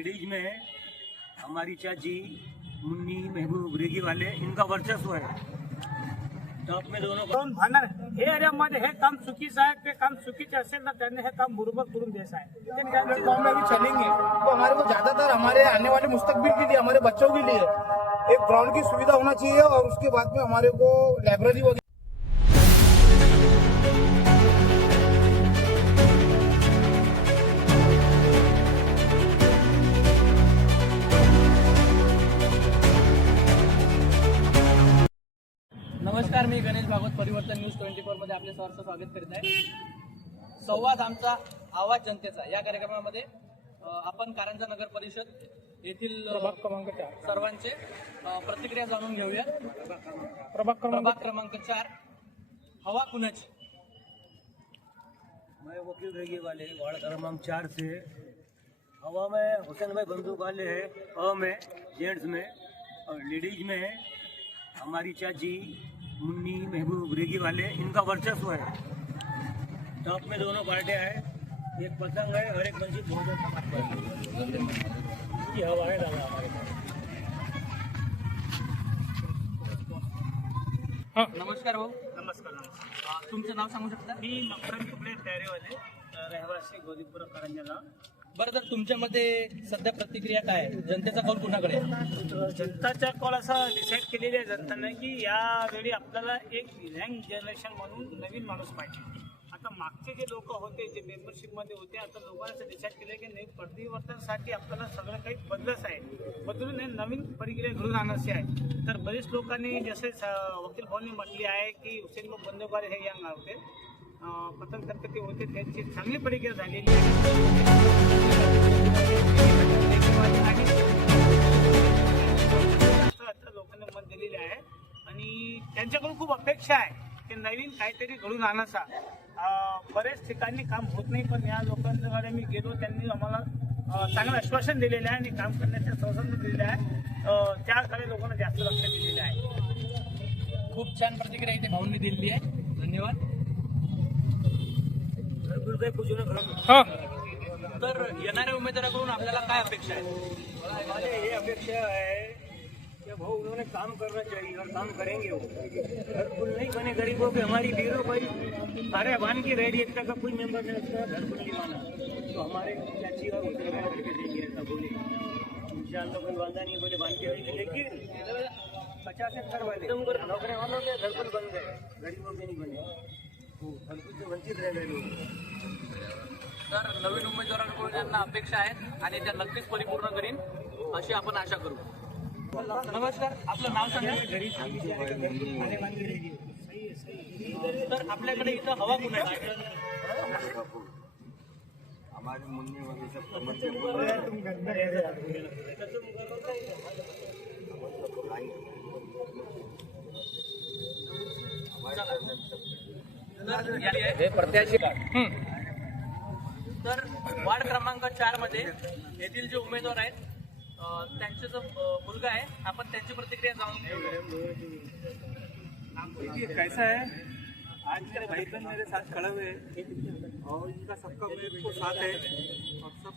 Ladies में हमारी चाची मुन्नी महबूब रेगी वाले इनका वर्चस्व है। टॉप में दोनों भांडण हे एरियामध्ये हे काम चुकीचं आहे। ते काम चुकीचे असेल तर त्यांनी हे काम बरोबर करून द्यायचं आहे। प्लेटफॉर्म में भी चलेंगे तो हमारे को ज्यादातर हमारे आने वाले मुस्तकबिल के लिए, हमारे बच्चों के लिए एक ग्राउंड की सुविधा होना चाहिए और उसके बाद में हमारे को लाइब्रेरी वगैरह। नमस्कार, मी गणेश भागवत, परिवर्तन न्यूज 24 मध्ये आपले सहर्ष स्वागत करीत आहे। संवाद आमचा आवाज जनतेचा या कार्यक्रमामध्ये आपण कारंजा नगर परिषद येथील सर्वांचे प्रतिक्रिया जाणून घेऊया। प्रभाग क्रमांक 4 हवा कुणाची। मैं वकील रेगी वाले वार्ड क्रमांक 4 से हवा में हुसैन भाई बंदूक वाले है, अ में जेंट्स में, और लेडीज में हमारी चाची मुन्नी महबूब रेगी वाले इनका वर्चस्व है। टॉप में दोनों पार्टियां हैं, एक पतंग है और एक वंचित बहुजन समाज पार्टी की हवा है दादा हमारे पास। नमस्कार भाऊ। नमस्कार। तुमचं नाव सांगू शकता? मी मकरन कुबळे तयारीवाले, रहिवासी गोदीपुरा कारंजा। बरं, तर तुमच्या मते सध्या प्रतिक्रिया काय आहे? जनतेचा कौल कुणाकडे आहे? जनताच्या कॉल असं डिसाईड केलेले आहे जनताने की यावेळी आपल्याला एक यंग जनरेशन म्हणून नवीन माणूस पाहिजे। आता मागचे जे लोक होते, जे मेंबरशिपमध्ये होते, आता लोकांनी असं डिसाईड केलं की नाही, परिवर्तनासाठी आपल्याला सगळं काही बदलच आहे, बदलून नवीन प्रक्रिया घडून आणायची आहे। तर बरेच लोकांनी जसे वकील भाऊंनी म्हटली आहे की हुसेन बंदूकवाले हे यंग होते, पतंग ते होते, त्यांची चांगली प्रक्रिया झालेली आहे। लोकांनी मत दिलेले आहे आणि त्यांच्याकडून खूप अपेक्षा आहे की नवीन काहीतरी घडून आणायचा। बरेच ठिकाणी काम होत नाही, पण या लोकांकडे मी गेलो, त्यांनी आम्हाला चांगलं आश्वासन दिलेलं आहे आणि काम करण्याचं स्वातंत्र्य दिलेलं आहे। त्याकडे लोकांना जास्त लक्ष दिलेलं आहे। खूप छान प्रतिक्रिया इथे भाऊंनी दिलेली आहे, धन्यवाद। तर येणाऱ्या उमेदवाराकडून आपल्याला काय अपेक्षा आहे? हमारे ये अपेक्षा है कि भाऊ उन्होंने काम करना चाहिए और काम करेंगे। वो घर कुल नहीं बने गरीबों के, हमारी बीरो भाई सारे बांध के रेडी, एक का कोई मेंबर नहीं उसका घर कुल नहीं बना, तो हमारे चाची और उसे करके देंगे ऐसा बोले। इंशाअल्लाह कोई वादा नहीं बोले बांध के देंगे, लेकिन 50 एकड़ वाले नौकरी वालों के घर कुल बन गए, गरीबों के नहीं बने, तो बिल्कुल से वंचित रह गए लोग। तर नवीन उमेदवारांकडून त्यांना अपेक्षा आहेत आणि त्या नक्कीच परिपूर्ण करीन अशी आपण आशा करू। नमस्कार, आपलं नाव सांगा। तर आपल्याकडे इथं हवा कुणाची आहे? हमारे मुन्नी वाले सब तर वार्ड क्रमांक 4 मध्ये येथील जे उमेदवार आहेत त्यांचा जो मुलगा आहे, आपण त्यांची प्रतिक्रिया जाणून घेऊया। देखिए कैसा है, आज के भाई बहन मेरे साथ खड़े हुए हैं और इनका सबका मेरे को साथ है और सब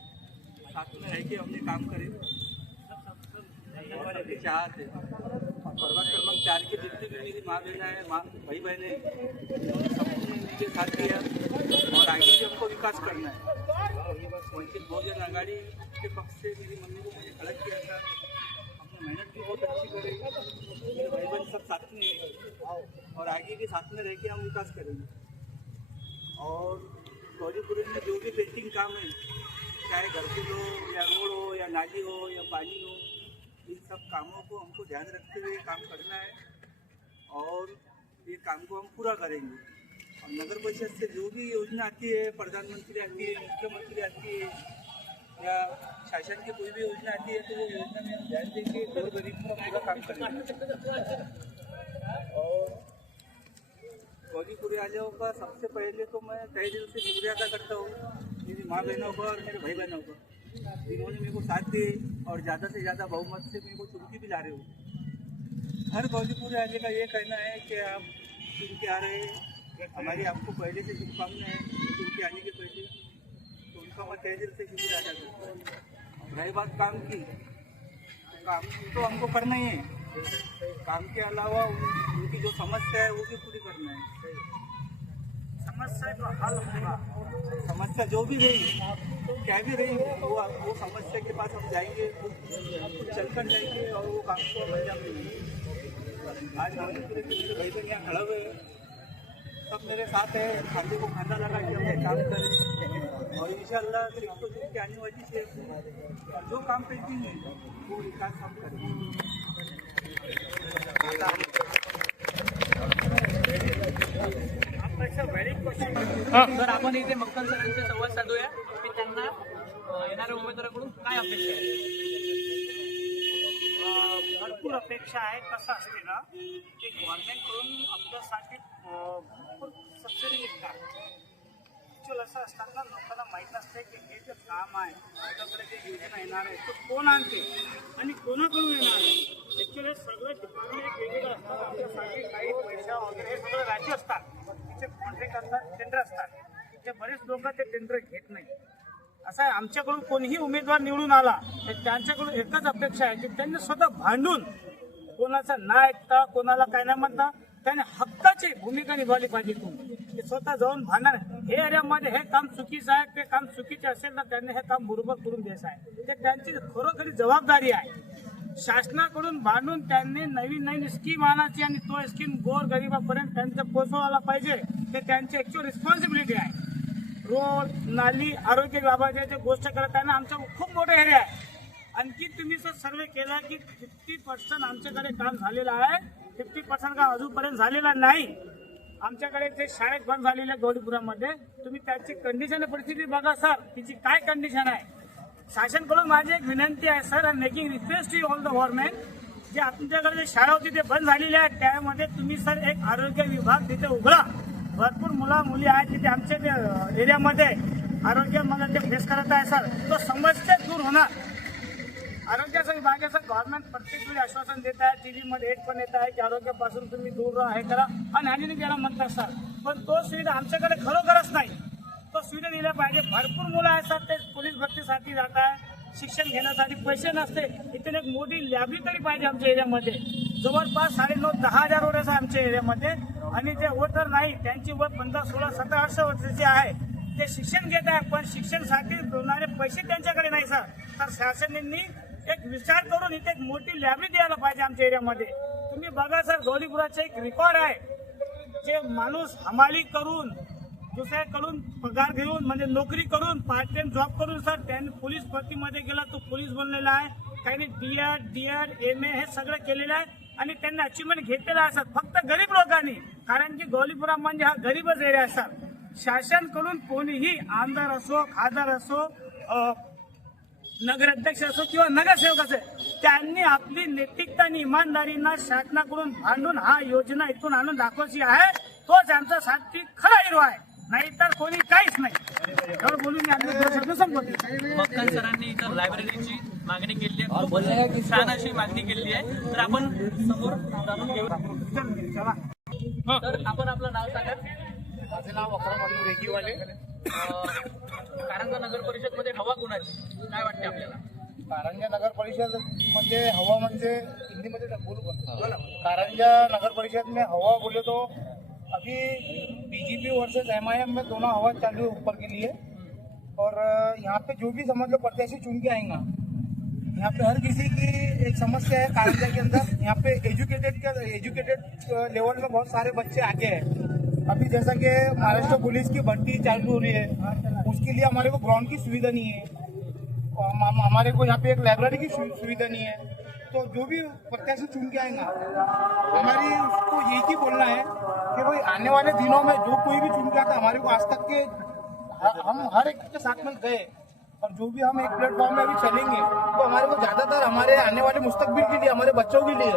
साथ में रह के हमने काम करे चाहते हैं। प्रभाग क्रमांक 4 की जितनी भी मेरी माँ बहन है, भाई बहन है, सबने मुझे साथ दिया और आगे भी हमको विकास करना है। वंचित बहुजन आघाड़ी के पक्ष से मेरी मम्मी को मुझे खड़ा किया था, हमने मेहनत भी बहुत अच्छी करी, मेरे भाई बहन सब साथ में हैं और आगे के साथ में रह के हम विकास करेंगे। और गौरीपुर में जो भी पेंटिंग काम है, चाहे घर के हो या रोड हो या नाली हो या पानी हो, इन सब कामों को हमको ध्यान रखते हुए काम करना है और ये काम को हम पूरा करेंगे। और नगर परिषद से जो भी योजना आती है, प्रधानमंत्री आती है, मुख्यमंत्री आती है या शासन की कोई भी योजना आती है, तो वो योजना में हम ध्यान देंगे, गरीब का पूरा काम करेंगे। और गौरीपुरी वालों का सबसे पहले तो मैं तहे दिल से शुक्रिया अदा करता हूँ मेरी माँ बहनों का और मेरे भाई बहनों का, जिन्होंने मेरे को साथ दिए और ज़्यादा से ज़्यादा बहुमत से मेरे को चुनके भी ला रहे हो। हर गौरीपुरी वाले का ये कहना है कि आप चुन के आ रहे हैं, हमारी आपको पहले से शुभकामनाएं हैं चुन के आने के पहले, तो उनका मैं तहे दिल से शुक्रिया अदा करता हूँ। रही बात काम की, काम तो हमको करना ही है। काम के अलावा उनकी जो समस्या है वो भी पूरी करना है। समस्या का हल होगा, समस्या जो भी रही, क्या भी रही, वो समस्या के पास हम जाएंगे, चलकर जाएंगे और वो काम को अंजाम देंगे। आज हम पूरे मेरे भाई बहन यहाँ खड़ा हुए हैं, सब मेरे साथ है, खाते को खाना लगा के हम ये काम करें और इंशाअल्लाह सिर्फ तो जिनकी आने वाली है और जो काम पेंडिंग है वो विकास हम करेंगे। तर आपण इथे मक्कल सरांचे संवाद साधूया की त्यांना येणाऱ्या उमेदवाराकडून काय अपेक्षा आहे. भरपूर अपेक्षा आहे. कसं असते ना की गव्हर्नमेंटकडून आपल्यासाठी भरपूर सबसिडी निघतात. ॲक्च्युअल असं असताना लोकांना माहीत असते की हे जे काम आहे, आपल्याकडे जे योजना येणार आहे तो कोण आणते आणि कोणाकडून येणार आहे. ॲक्च्युअली सगळं डिपार्टमेंट एक वेगवेगळं असतात. आपल्यासाठी काही पैसा वगैरे हे सगळं राज्य असतात, तिचे कॉन्ट्रॅक्ट असतात, टेंडर असतात. ते बरेच लोक ते टेंडर घेत नाही. असं आहे, आमच्याकडून कोणीही उमेदवार निवडून आला तर त्यांच्याकडून एकच अपेक्षा आहे की त्यांनी स्वतः भांडून कोणाचं न ऐकता, कोणाला काय नाही म्हणता, त्याने हक्काची भूमिका निभावली पाहिजे. तुम्ही ते स्वतः जाऊन भांडणार हे एरियामध्ये हे काम चुकीचं आहे, ते काम चुकीचे असेल तर त्यांनी हे काम बरोबर करून द्यायचं आहे. ते त्यांची खरोखरी जबाबदारी आहे. शासनाकडून भांडून त्यांनी नवीन नवीन स्कीम आणायची आणि तो स्कीम गोर गरिबापर्यंत त्यांचं पोहोचवायला पाहिजे. ते त्यांची ॲक्च्युअल रिस्पॉन्सिबिलिटी आहे. रोड, नाली, आरोग्य विभागाच्या गोष्ट करत आहे ना, आमचा खूप मोठा एरिया आहे. आणखी तुम्ही जर सर्वे केला की 50% आमच्याकडे काम झालेलं आहे, 50% काम अजूनपर्यंत झालेला नाही. आमच्याकडे ते शाळेत बंद झालेल्या गौरीपुरामध्ये तुम्ही त्याची कंडिशन परिस्थिती बघा सर, तिची काय कंडिशन आहे. शासनकडून माझी एक विनंती आहे sir, I am making request to all the government, जे आमच्याकडे जे शाळा होती ते बंद झालेली आहे त्यामध्ये तुम्ही सर एक आरोग्य विभाग तिथे उघडा. भरपूर मुला मुली आहेत तिथे आमच्या ते एरियामध्ये आरोग्य मला ते फेस करत आहे सर, तो समस्या दूर होणार. आरोग्याचा विभागाचं गव्हर्नमेंट प्रत्येक वेळी आश्वासन देत आहे, टीव्हीमध्ये एक पण येत आहे की आरोग्यापासून तुम्ही दूर राहा, हे करा आणि ह्याने गेला म्हणतात सर, पण तो सुविधा आमच्याकडे खरोखरच नाही. तो सुविधा दिल्या पाहिजे. भरपूर मुलं आहेत सर, ते पोलीस भरतीसाठी जात आहे, शिक्षण घेण्यासाठी पैसे नसते. इथे एक मोठी लॅबरेटरी पाहिजे आमच्या एरियामध्ये. जवळपास 9,5-10 हजार वर्ष आहे आमच्या एरियामध्ये आणि जे वोटर नाही त्यांची वय 15, 16, 17, 18 वर्षाची आहे. ते शिक्षण घेत आहे पण शिक्षणासाठी होणारे पैसे त्यांच्याकडे नाही सर. तर शासनाने एक विचार करून इथे एक मोठी लायब्ररी द्यायला पाहिजे आमच्या एरियामध्ये. तुम्ही बघा सर, गौरीपुराचं एक रेकॉर्ड आहे, जे माणूस हमाली करून दुसऱ्याकडून पगार घेऊन म्हणजे नोकरी करून पार्ट टाइम जॉब करून सर त्यांनी पोलीस भरतीमध्ये गेला, तो पोलीस बनलेला आहे. काही DED, MA हे सगळं केलेलं आहे आणि त्यांनी अचिव्हमेंट घेतलेलं आहे सर, फक्त गरीब लोकांनी. कारण की गौरीपुरा म्हणजे हा गरीबच एरिया आहे सर. शासनकडून कोणीही आमदार असो, खासदार असो, नगराध्यक्ष असो किंवा नगरसेवक असेल, त्यांनी आपली नैतिकता आणि इमानदारीनं शासनाकडून भांडून हा योजना इथून आणून दाखवायची आहे. तोच आमच्यासाठी खरा हिरो आहे, नाहीतर कोणी काहीच नाही. एवढं बोलून मी आपले 2 शब्द संपवतो. मक्कल सरांनी इथं लायब्ररीची मागणी केली आहे, खूप छान अशी मागणी केली आहे. तर आपण समोर जाणून घेऊ. तर आपण आपलं नाव सांगा. माझं नाव अकरम अली रेगीवाले. कारंजा नगर परिषद मध्ये हवा कुणाची काय वाटते आपल्याला. कारंजा नगर परिषद मध्ये हवा म्हणजे हिंदी में बोलू का. कारंजा नगर परिषद में हवा बोले तो अभी BJP वर्सेस MIM में दोनों हवा चालू है ऊपर के लिए. और यहाँ पे जो भी समझ लो प्रत्याशी चुन के आएगा, यहाँ पे हर किसी की एक समस्या है कारंजा के अंदर. यहाँ पे एजुकेटेड लेवल में बहुत सारे बच्चे आगे हैं. अभी जैसा कि महाराष्ट्र पुलिस की भर्ती चालू हो रही है, उसके लिए हमारे को ग्राउंड की सुविधा नहीं है, हमारे को यहाँ पे एक लाइब्रेरी की सुविधा नहीं है. तो जो भी प्रत्याशी चुन के आएगा, हमारी उसको यही ही बोलना है कि भाई आने वाले दिनों में जो कोई भी चुन के आता, हमारे को आज तक के हम हर एक के साथ में गए और जो भी हम एक प्लेटफॉर्म में अभी चलेंगे तो हमारे को ज्यादातर हमारे आने वाले मुस्तकबिल के लिए, हमारे बच्चों के लिए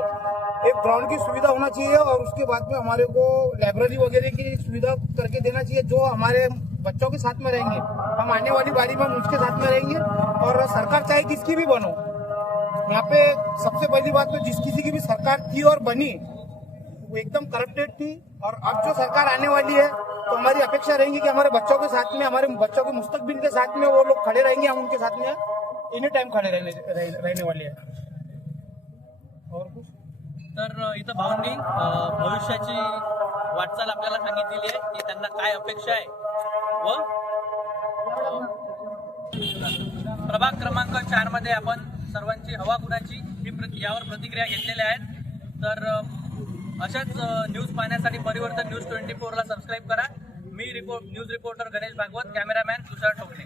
एक ग्राउंड की सुविधा होना चाहिए और उसके बाद में हमारे को लाइब्रेरी वगैरह की सुविधा करके देना चाहिए, जो हमारे बच्चों के साथ में रहेंगे. हम आने वाली बारी में हम उसके साथ में रहेंगे. और सरकार चाहे किसकी भी बनो, यहाँ पे सबसे पहली बात तो जिस किसी की भी सरकार थी और बनी वो एकदम करप्टेड थी. और अब जो सरकार आने वाली है तो हमारी अपेक्षा रहेंगी कि हमारे बच्चों के साथ में, हमारे बच्चों के मुस्तकबिल के साथ में वो लोग खड़े रहेंगे, हम उनके साथ में. एनी टाइम खड़े रहने वाले हैं। और कुछ तर इथं भाऊंनी भविष्याची वाटचाल आपल्याला सांगितलेली आहे की त्यांना काय अपेक्षा आहे व प्रभाग क्रमांक 4 मध्ये आपण सर्वांची हवा कुणाची यावर प्रतिक्रिया घेतलेल्या आहेत। तर अशाच न्यूज पाहण्यासाठी परिवर्तन न्यूज 24 ला सबस्क्राईब करा। मी news reporter Ganesh Bhagwat, cameraman Tushar ठोकणे।